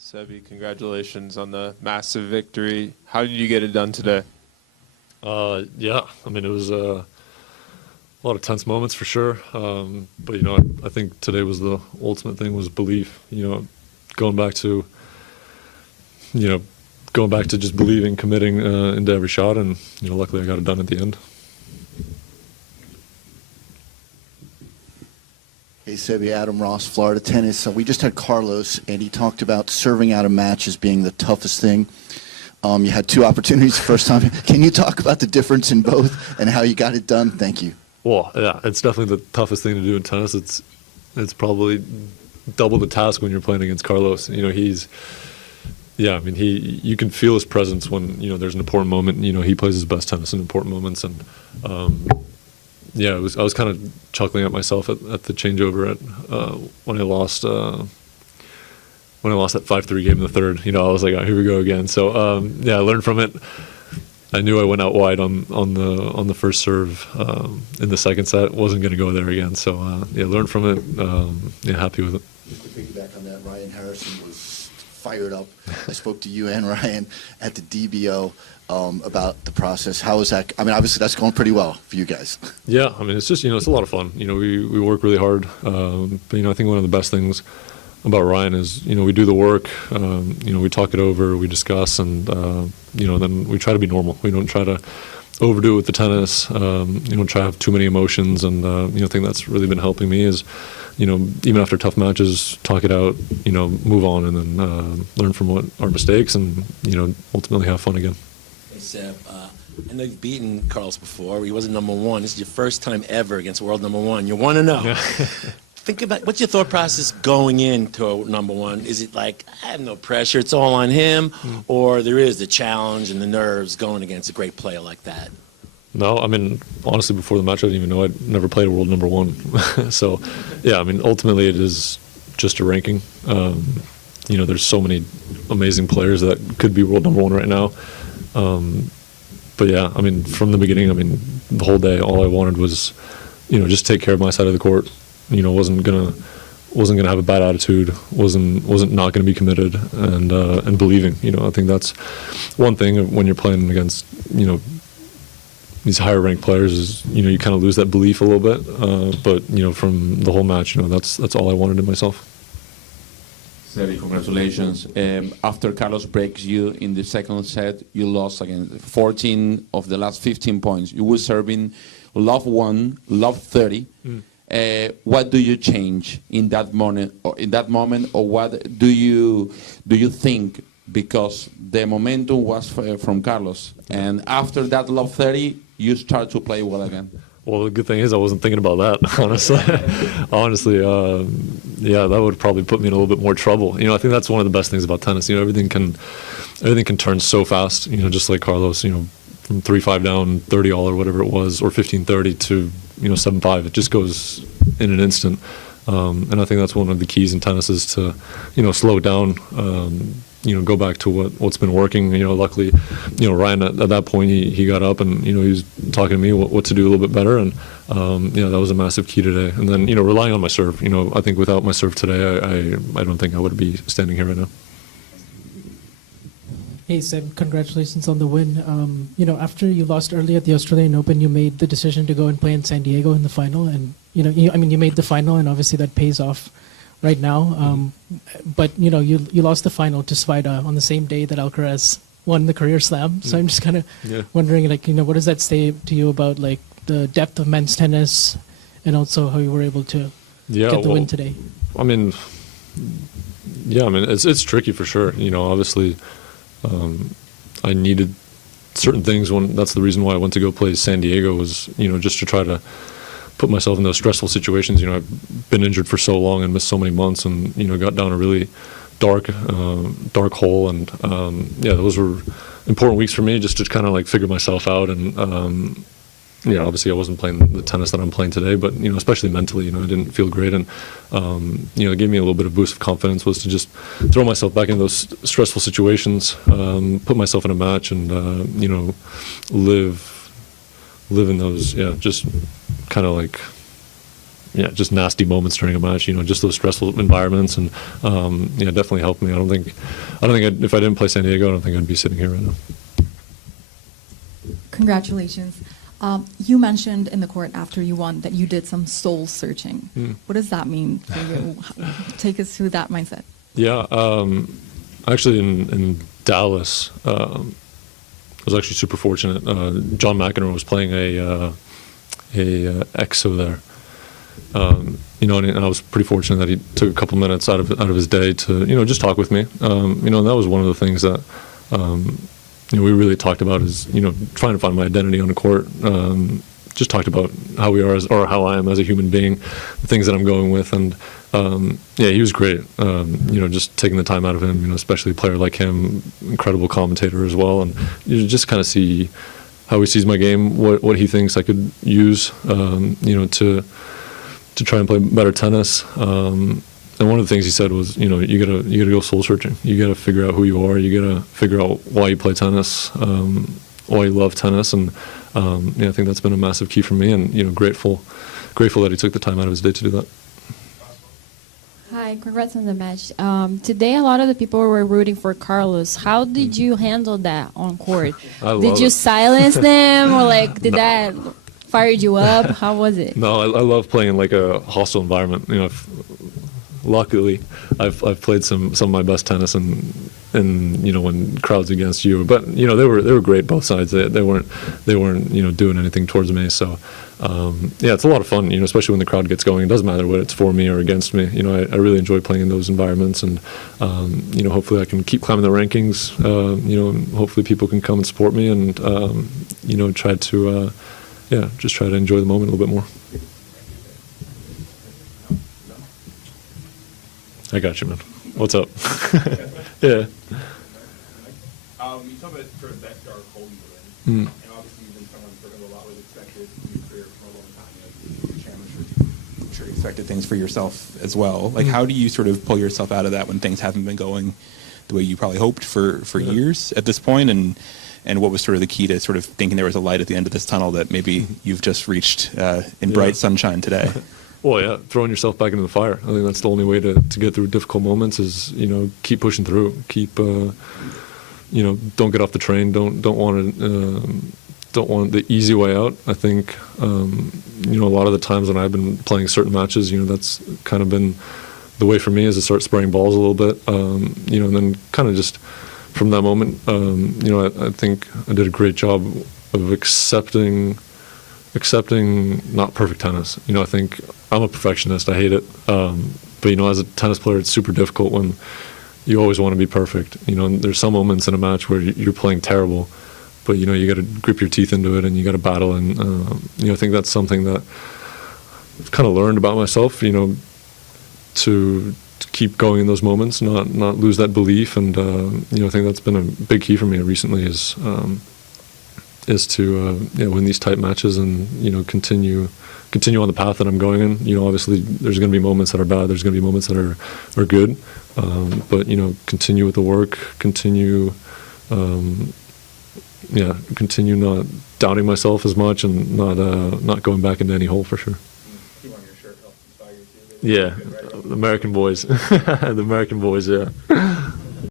Sebi, congratulations on the massive victory. How did you get it done today? Yeah, I mean, it was a lot of tense moments for sure. But, I think today was the ultimate thing was belief, going back to, going back to just believing, committing into every shot. And, luckily I got it done at the end. Hey, Sebi, Adam Ross, Florida Tennis. We just had Carlos, and he talked about serving out a match as being the toughest thing. You had two opportunities the first time. Can you talk about the difference in both and how you got it done? Thank you. Well, yeah, it's definitely the toughest thing to do in tennis. It's probably double the task when you're playing against Carlos. You can feel his presence when, there's an important moment. He plays his best tennis in important moments. And, I was kind of chuckling at myself at the changeover when I lost that 5-3 game in the third. I was like, oh, here we go again. So I learned from it. I knew I went out wide on the first serve in the second set. Wasn't going to go there again. So learned from it. Happy with it. To piggyback on that, Ryan Harrison was fired up. I spoke to you and Ryan at the DBO about the process. How is that? I mean, obviously that's going pretty well for you guys. Yeah, I mean, it's just it's a lot of fun. We work really hard. But I think one of the best things about Ryan is we do the work. We talk it over, we discuss, and then we try to be normal. We don't try to overdo it with the tennis. Don't try to have too many emotions, and I think that's really been helping me is even after tough matches, talk it out, move on, and then learn from what our mistakes, and ultimately have fun again. Hey Seb, I know you've beaten Carlos before. He wasn't number one. This is your first time ever against world number one. You're 1-0. Yeah. Think about what's your thought process going into a number one? Is it like I have no pressure, it's all on him, or there is the challenge and the nerves going against a great player like that? No, I mean, honestly, before the match, I didn't even know I'd never played a world number one. So, yeah, I mean, ultimately, it is just a ranking. There's so many amazing players that could be world number one right now. But yeah, I mean, from the beginning, the whole day, all I wanted was, just take care of my side of the court. Wasn't gonna have a bad attitude. Wasn't not gonna be committed, and believing. I think that's one thing when you're playing against these higher ranked players is you kind of lose that belief a little bit. But from the whole match, that's all I wanted in myself. Sebi, congratulations. After Carlos breaks you in the second set, you lost again 14 of the last 15 points. You were serving love 1, love 30. What do you change in that moment, or what do you think? Because the momentum was from Carlos, and after that love 30, you start to play well again. Well, the good thing is I wasn't thinking about that, honestly. That would probably put me in a little bit more trouble. I think that's one of the best things about tennis. Everything can turn so fast. Just like Carlos. From 3-5 down, 30 all or whatever it was, or 15-30 to 7-5. It just goes in an instant. And I think that's one of the keys in tennis is to slow it down. Go back to what's been working. Luckily, Ryan at that point he got up and he was talking to me what to do a little bit better, and that was a massive key today. And then relying on my serve. I think without my serve today, I don't think I would be standing here right now. Hey Seb, congratulations on the win. After you lost early at the Australian Open, you made the decision to go and play in San Diego in the final, and you made the final, and obviously that pays off right now. But you lost the final to Svida on the same day that Alcaraz won the career slam. So I'm just kind of wondering, what does that say to you about the depth of men's tennis, and also how you were able to get the win today? It's tricky for sure. Obviously. I needed certain things that's the reason why I went to go play San Diego was, just to try to put myself in those stressful situations. I've been injured for so long and missed so many months and, got down a really dark hole. And, those were important weeks for me just to kind of figure myself out. And, obviously I wasn't playing the tennis that I'm playing today, but, especially mentally, I didn't feel great. And, it gave me a little bit of boost of confidence was to just throw myself back into those stressful situations, put myself in a match and, live in those, just kind of yeah, just nasty moments during a match. You know, just those stressful environments, and yeah, definitely helped me. I don't think if I didn't play San Diego, I don't think I'd be sitting here right now. Congratulations. You mentioned in the court after you won that you did some soul searching. What does that mean for you? Take us through that mindset. Yeah, actually in Dallas, I was actually super fortunate. John McEnroe was playing a EXO there. You know, and I was pretty fortunate that he took a couple minutes out of his day to, you know, just talk with me. You know, and that was one of the things that you know, we really talked about is, you know, trying to find my identity on the court. Just talked about how we are or how I am as a human being, the things that I'm going with, and yeah, he was great. You know, just taking the time out of him, you know, especially a player like him, incredible commentator as well, and you just kind of see how he sees my game, what he thinks I could use, you know, to try and play better tennis. And one of the things he said was, you know, you gotta go soul searching. You gotta figure out who you are. You gotta figure out why you play tennis, why you love tennis, and yeah, I think that's been a massive key for me. And you know, grateful that he took the time out of his day to do that. Hi, congrats on the match. Today, a lot of the people were rooting for Carlos. How did you handle that on court? Did you silence them, or like did that fired you up? How was it? No, I love playing in like a hostile environment. You know, luckily, I've played some of my best tennis and you know, when crowds against you. But you know, they were great both sides. They weren't you know, doing anything towards me. So yeah, it's a lot of fun. You know, especially when the crowd gets going. It doesn't matter whether it's for me or against me. You know, I really enjoy playing in those environments, and you know, hopefully I can keep climbing the rankings. You know, and hopefully people can come and support me, and you know, try to yeah, just try to enjoy the moment a little bit more. I got you, man. What's up? Yeah. You talk about sort of that dark hole you were in, and obviously you've been someone sort of a lot was expected in your career for a long time. You know, I'm sure you expected things for yourself as well. Like, how do you sort of pull yourself out of that when things haven't been going the way you probably hoped for years at this point? And what was sort of the key to sort of thinking there was a light at the end of this tunnel that maybe you've just reached in bright sunshine today? Well, yeah, throwing yourself back into the fire. I think that's the only way to get through difficult moments is, you know, keep pushing through. Keep, you know, don't get off the train. Don't want the easy way out. I think, you know, a lot of the times when I've been playing certain matches, you know, that's kind of been the way for me is to start spraying balls a little bit, you know, and then kind of just from that moment, you know, I think I did a great job of accepting not perfect tennis. You know, I think I'm a perfectionist. I hate it. But, you know, as a tennis player, it's super difficult when you always want to be perfect. You know, and there's some moments in a match where you're playing terrible, but, you know, you got to grip your teeth into it and you got to battle. And, you know, I think that's something that I've kind of learned about myself, you know, to keep going in those moments, not lose that belief. And, you know, I think that's been a big key for me recently is to win these tight matches and, you know, continue on the path that I'm going in. You know, obviously there's going to be moments that are bad, there's going to be moments that are good, but, you know, continue with the work, continue not doubting myself as much and not going back into any hole for sure. Keep on your shirt helps inspire you too. Yeah, the American boys. The American boys, yeah.